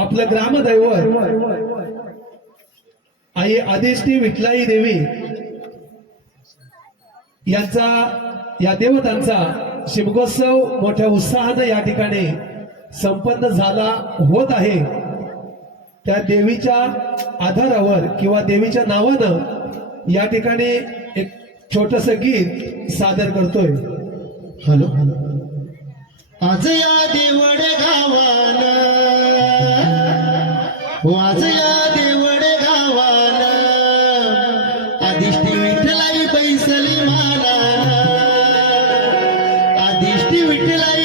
आपलं ग्रामदैवत. आई आदेशनी विठलाई देवी यांचा या देवतांचा शिमगोत्सव मोठ्या उत्साहानं या ठिकाणी संपन्न झाला होत आहे. त्या देवीच्या आधारावर किंवा देवीच्या नावानं या ठिकाणी एक छोटस गीत सादर करतोय. हॅलो आज या देवड गावा हो देवड गावान आदिष्टी विठ्ठलाई पैसली माना आदिष्टी विठ्ठलाई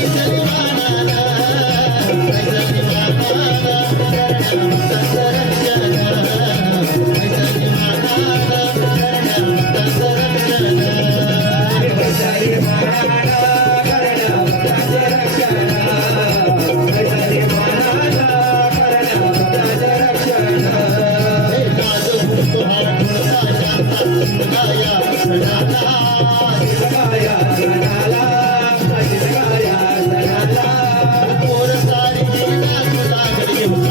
Thank you.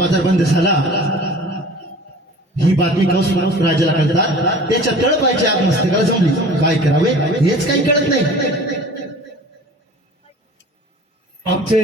बाजार बंद झाला ही बातमी कौस राजाला कळतात त्याच्या तळपायची आग मस्तकाला जमली. काय करावे? हेच काही कळत नाही. आमचे